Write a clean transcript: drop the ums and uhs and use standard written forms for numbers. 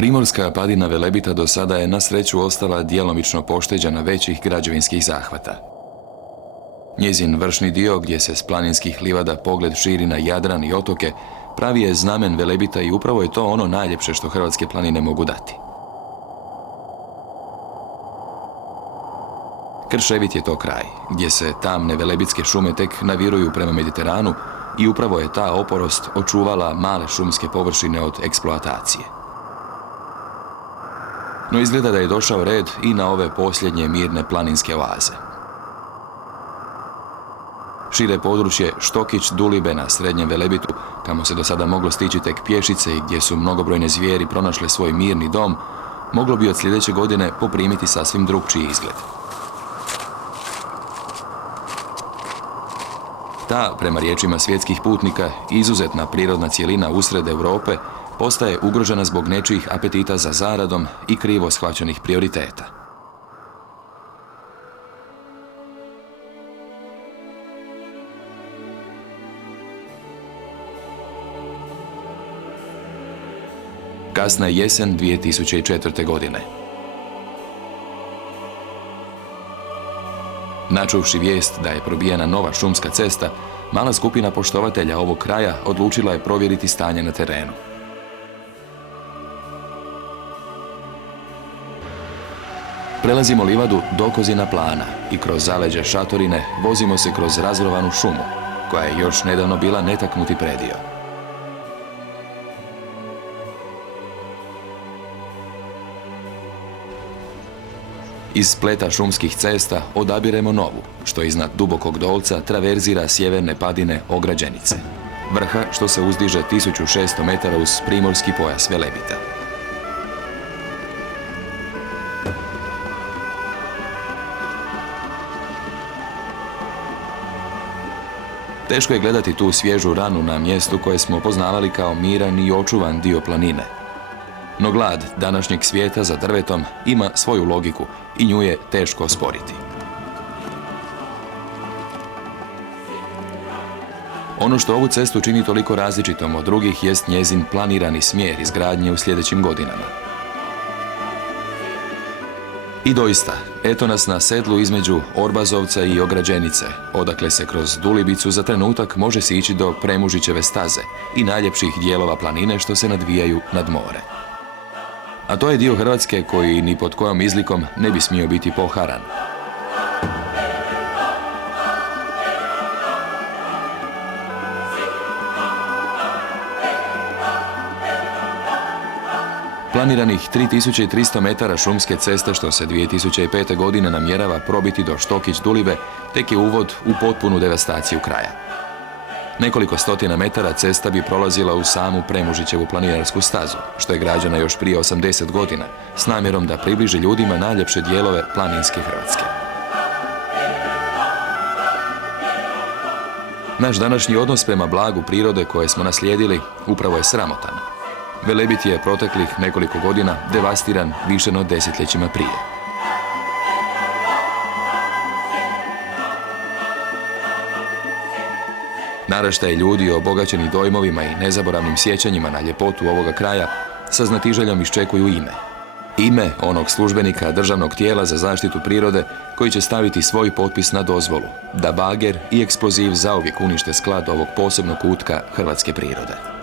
Primorska padina Velebita do sada je na sreću ostala djelomično pošteđena većih građevinskih zahvata. Njezin vršni dio, gdje se s planinskih livada pogled širi na Jadran i otoke, pravi je znamen Velebita i upravo je to ono najljepše što hrvatske planine mogu dati. Krševit je to kraj, gdje se tamne velebitske šume tek naviruju prema Mediteranu i upravo je ta oporost očuvala male šumske površine od eksploatacije. No izgleda da je došao red i na ove posljednje mirne planinske oaze. Šire područje Štokić-Dulibe na srednjem Velebitu, kamo se do sada moglo stići tek pješice i gdje su mnogobrojne zvijeri pronašle svoj mirni dom, moglo bi od sljedeće godine poprimiti sasvim drukčiji izgled. Ta, prema riječima svjetskih putnika, izuzetna prirodna cjelina usred Europe postaje ugrožena zbog nečijih apetita za zaradom i krivo shvaćenih prioriteta. Kasna je jesen 2004. godine. Načuvši vijest da je probijena nova šumska cesta, mala skupina poštovatelja ovog kraja odlučila je provjeriti stanje na terenu. Prelazimo livadu do Kozina plana i kroz zaleđe Šatorine vozimo se kroz razrovanu šumu, koja je još nedavno bila netaknuti predio. Iz spleta šumskih cesta odabiremo novu, što iznad dubokog dolca traverzira sjeverne padine Ograđenice, vrha što se uzdiže 1600 metara uz primorski pojas Velebita. Teško je gledati tu svježu ranu na mjestu koje smo poznavali kao miran i očuvan dio planine. No glad današnjeg svijeta za drvetom ima svoju logiku i nju je teško osporiti. Ono što ovu cestu čini toliko različitom od drugih jest njezin planirani smjer izgradnje u sljedećim godinama. I doista, eto nas na sedlu između Orbazovca i Ograđenice, odakle se kroz Dulibicu za trenutak može sići do Premužićeve staze i najljepših dijelova planine što se nadvijaju nad more. A to je dio Hrvatske koji ni pod kojom izlikom ne bi smio biti poharan. Planiranih 3300 metara šumske ceste što se 2005. godine namjerava probiti do Štokić-Dulibe tek je uvod u potpunu devastaciju kraja. Nekoliko stotina metara cesta bi prolazila u samu Premužićevu planinarsku stazu, što je građena još prije 80 godina, s namjerom da približi ljudima najljepše dijelove planinske Hrvatske. Naš današnji odnos prema blagu prirode koje smo naslijedili upravo je sramotan. Velebit je proteklih nekoliko godina devastiran više no desetljećima prije. Naraštaj ljudi obogaćeni dojmovima i nezaboravnim sjećanjima na ljepotu ovoga kraja sa znatiželjom iščekuju ime. Ime onog službenika državnog tijela za zaštitu prirode koji će staviti svoj potpis na dozvolu da bager i eksploziv zauvijek unište sklad ovog posebnog kutka hrvatske prirode.